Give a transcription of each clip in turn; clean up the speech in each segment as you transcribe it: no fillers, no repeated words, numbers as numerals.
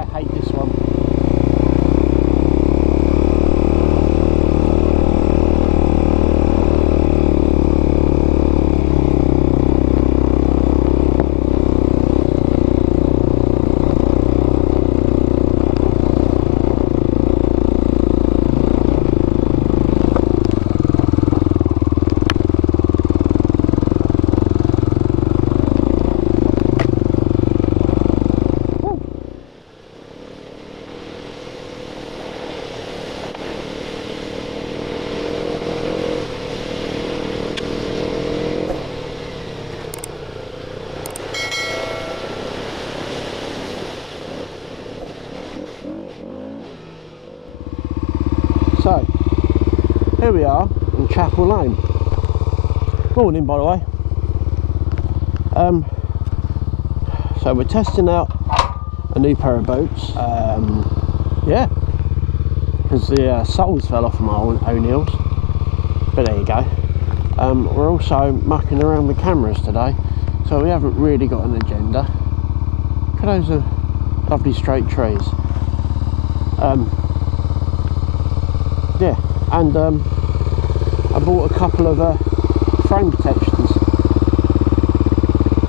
I hate this one. So, here we are in Chapel Lane. Morning, by the way. So we're testing out a new pair of boots. Yeah, because the soles fell off my own heels. But there you go. We're also mucking around with cameras today, so we haven't really got an agenda. Look at those lovely straight trees. Yeah, and I bought a couple of frame protections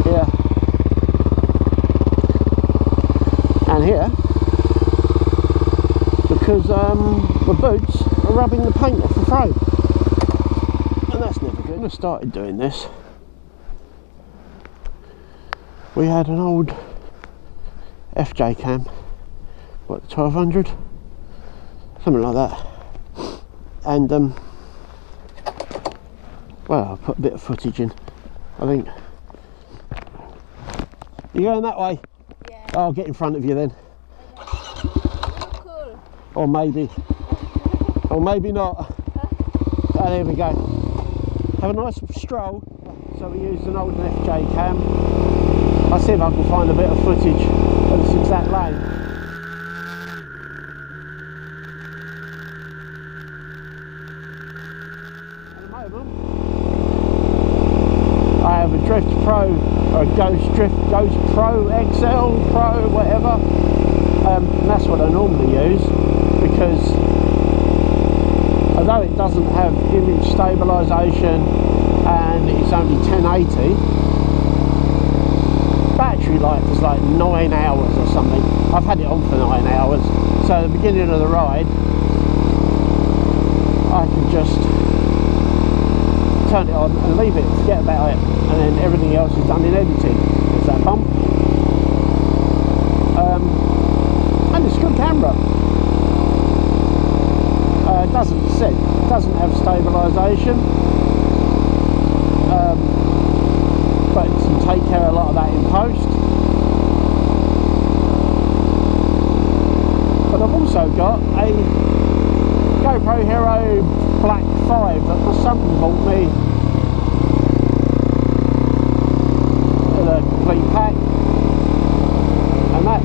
here and here because the boots are rubbing the paint off the frame, and that's never good. When I started doing this, we had an old FJ cam, what, 1200, something like that. And well, I'll put a bit of footage in, I think. You going that way? Yeah. I'll get in front of you then. Cool. Or maybe not. Oh, there we go. Have a nice stroll. So we used an old FJ cam. I'll see if I can find a bit of footage of this exact lane. I have a Drift Pro, or a Ghost Pro XL Pro, whatever. And that's what I normally use, because although it doesn't have image stabilisation and it's only 1080, battery life is like 9 hours or something. I've had it on for 9 hours, so at the beginning of the ride I can just turn it on and leave it, forget about it, and then everything else is done in editing. There's that bump. And it's a good camera. Doesn't have stabilisation, but it can take care of a lot of that in post. But I've also got a GoPro Hero Black 5 that my son bought me with a complete pack, and that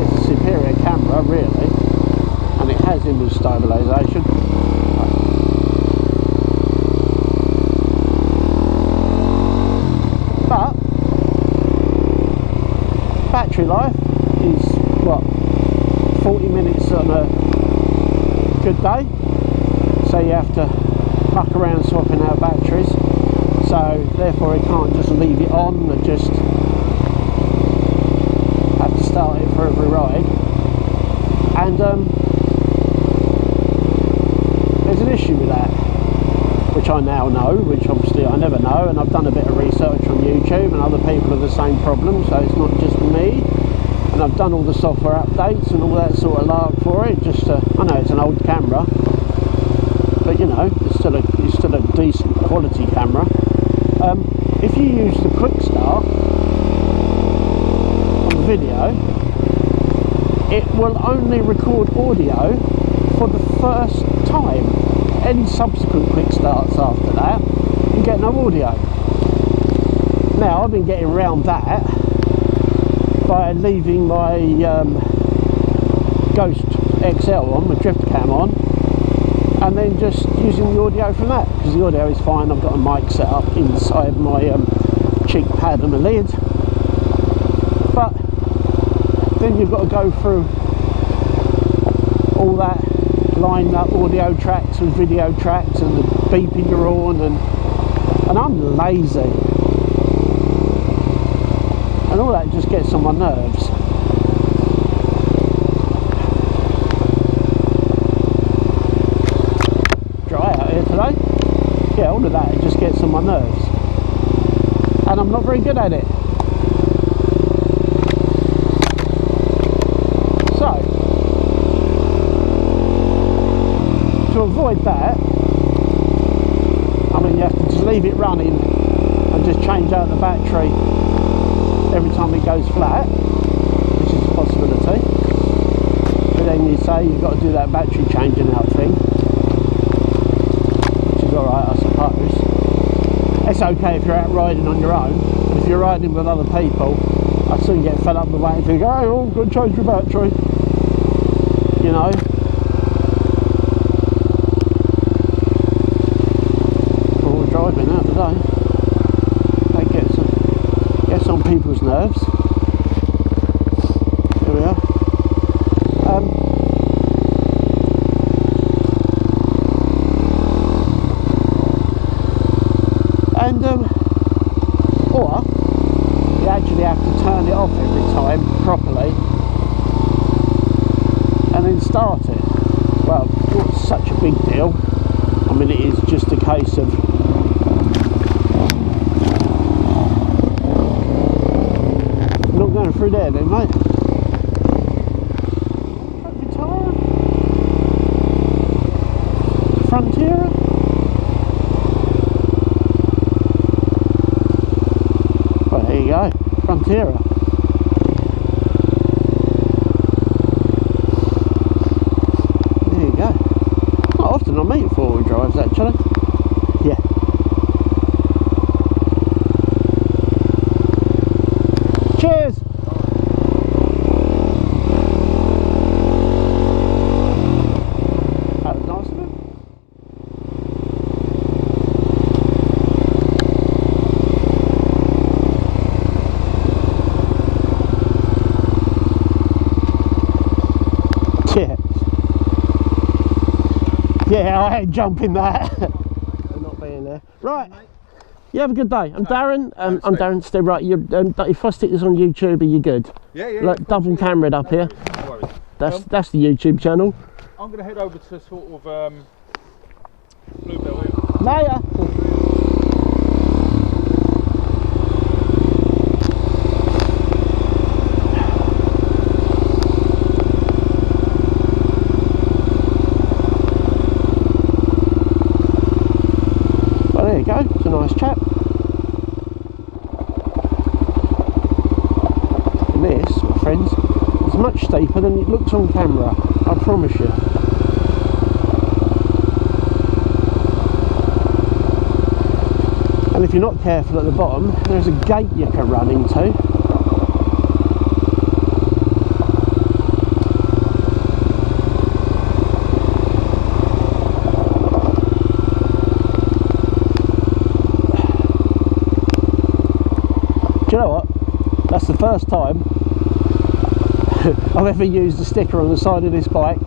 is a superior camera really, and it has image stabilisation. But battery life is what, 40 minutes on a good day, so you have to muck around swapping out batteries, so therefore it can't just leave it on and just have to start it for every ride. And there's an issue with that, which I now know, which obviously I never know, and I've done a bit of research on YouTube and other people have the same problem, so it's not just me. And I've done all the software updates and all that sort of lark for it. Just I know it's an old camera, but you know, it's still a decent quality camera. If you use the quick start on the video, it will only record audio for the first time. Any subsequent quick starts after that, you get no audio. Now I've been getting around that by leaving my Ghost XL on, my drift cam on, and then just using the audio from that, because the audio is fine. I've got a mic set up inside my cheek pad and my lid, but then you've got to go through all that, line up audio tracks and video tracks and the beeping your horn, and I'm lazy, and all that just gets on my nerves. Dry out here today. Yeah, all of that, it just gets on my nerves, and I'm not very good at it. So to avoid that, I mean, you have to just leave it running and just change out the battery every time it goes flat, which is a possibility. But then you say you've got to do that battery changing out thing, which is alright, I suppose. It's okay if you're out riding on your own, but if you're riding with other people, I soon get fed up with waiting and think, oh, I'm going to change your battery, you know. Driving out today, that gets on people's nerves. Here we are. Or you actually have to turn it off every time properly and then start it. Well, it's not such a big deal. I mean, it is just a case of not going through there then, mate. Vitara? Frontier? Well, there you go, Frontiera. There you go. Not often I meet four-wheel drives, actually. Yeah. Cheers! That was nice of him. Yeah. Yeah, I ain't jumping that. Not being there. Right. You have a good day. I'm Darren. I'm Darren. Stay right. You, if I stick this on YouTube, are you good? Yeah, yeah. Look, double cameraed up here. No worries. That's the YouTube channel. I'm going to head over to sort of Bluebell here. Later. Well, there you go. It's a nice chap. And this, my friends, is much steeper than it looks on camera. I promise you. And if you're not careful at the bottom, there's a gate you can run into. Do you know what? That's the first time I've ever used a sticker on the side of this bike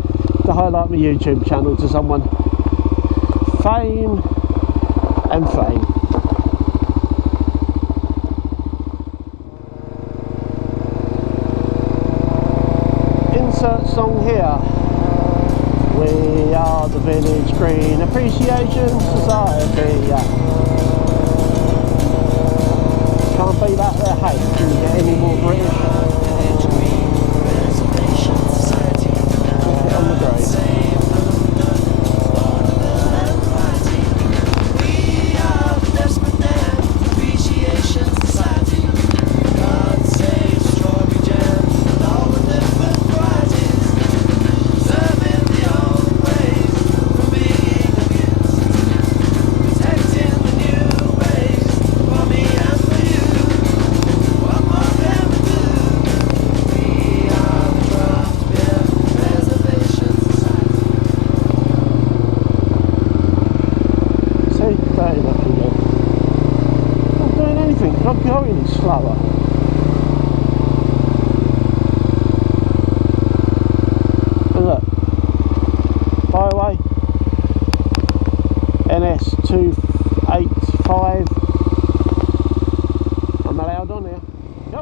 to highlight my YouTube channel to someone. Fame and fame. Insert song here. We are the Village Green Appreciation Society. Can't beat that there, hey. Can you get any more British? Get on the grade. Protecting the new ways for me and for you.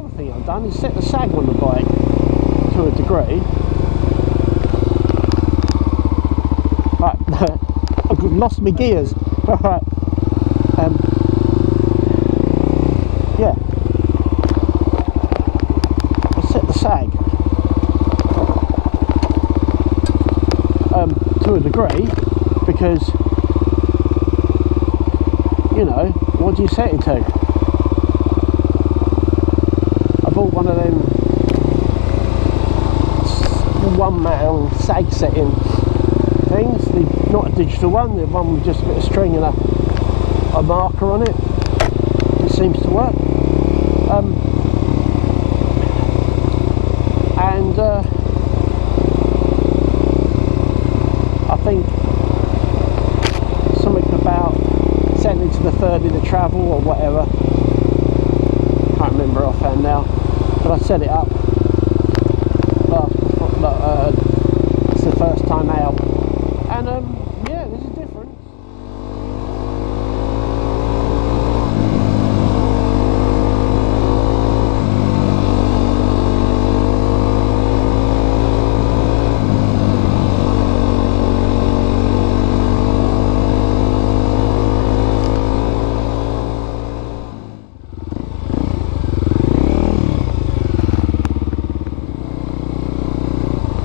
other thing I've done is set the sag on the bike to a degree. Right, I've lost my gears. Right. Yeah. I set the sag to a degree because, you know, what do you set it to? I bought one of them one-man sag setting things, not a digital one, the one with just a bit of string and a marker on it. It seems to work. And I think something about setting it to the third in the travel or whatever. Can't remember offhand now, but I set it up. It's the first time out, and yeah, there's a difference.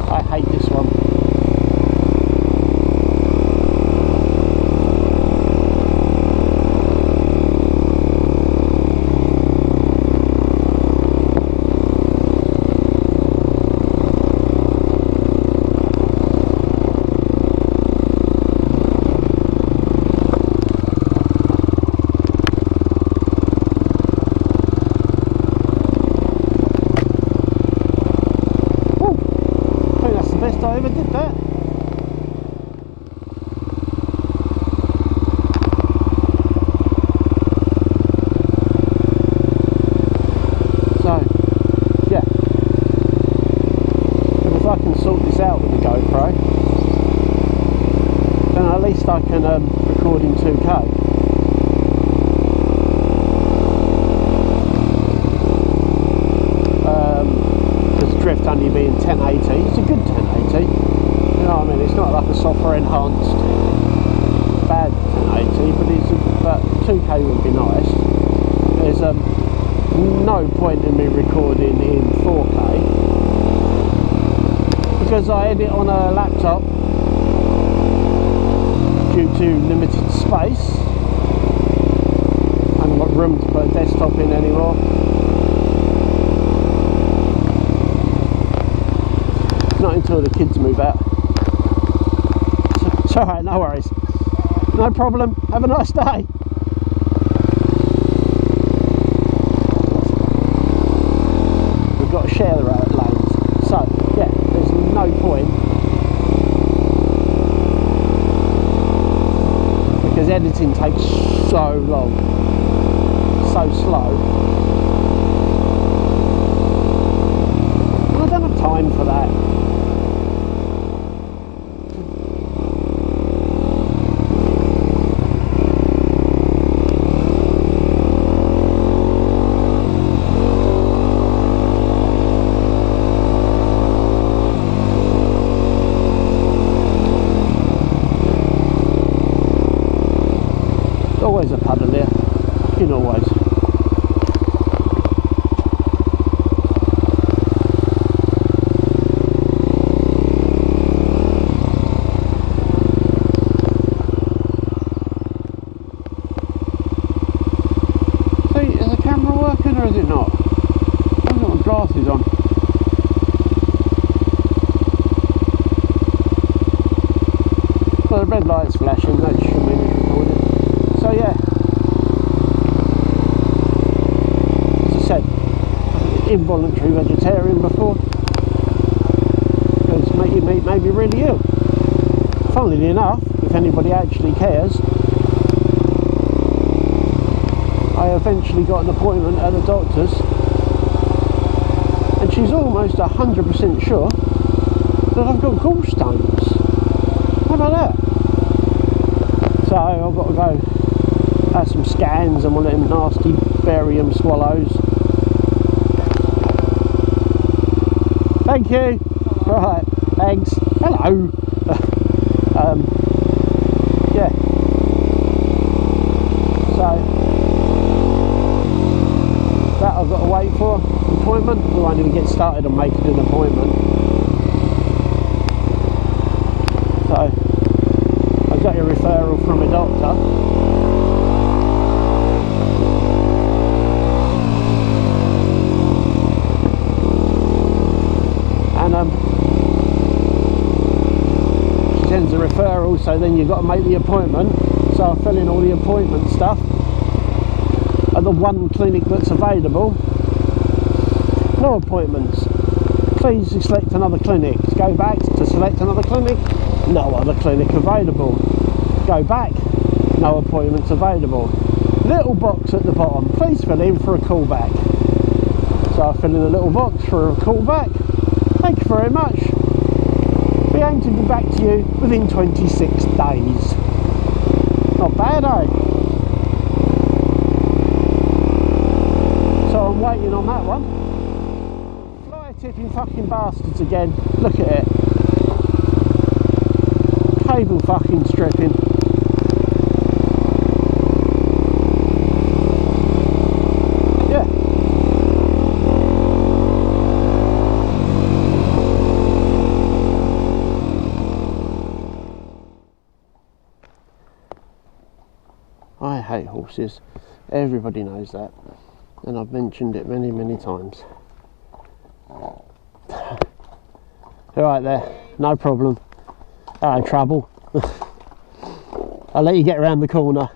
I hate this one. I ever did that. So, yeah. But if I can sort this out with the GoPro, then at least I can record in 2K. Drift only being 1080, it's a good 1080, you know what I mean, it's not like a software enhanced bad 1080, but 2K would be nice. There's no point in me recording in 4K because I edit on a laptop due to limited space. I haven't got room to put a desktop in anymore. Not until the kids move out. It's alright, no worries. No problem. Have a nice day. We've got to share the road lanes. So, yeah, there's no point. Because editing takes so long. So slow. And I don't have time for that. Always a puddle there, you know, always. So, is the camera working or is it not? I've got my glasses on. Well, the red light's flashing, that should mean it's recording. So yeah, as I said, involuntary vegetarian before, because making meat made me really ill. Funnily enough, if anybody actually cares, I eventually got an appointment at the doctor's, and she's almost 100% sure that I've got gallstones. How about that? So I've got to go have some scans and one of them nasty barium swallows. Thank you. Right, thanks. Hello. Yeah. So that I've got to wait for appointment. We won't even get started on making an appointment. So I got a referral from a doctor. And she sends a referral, so then you've got to make the appointment. So I fill in all the appointment stuff at the one clinic that's available. No appointments. Please select another clinic. Go back to select another clinic. No other clinic available. Go back. No appointments available. Little box at the bottom. Please fill in for a callback. So I fill in a little box for a callback. Thank you very much. We aim to be back to you within 26 days. Not bad, eh? So I'm waiting on that one. Fly tipping fucking bastards again. Look at it. Cable fucking stripping. Yeah. I hate horses. Everybody knows that. And I've mentioned it many, many times. Alright there, no problem. Hello, trouble. I'll let you get around the corner.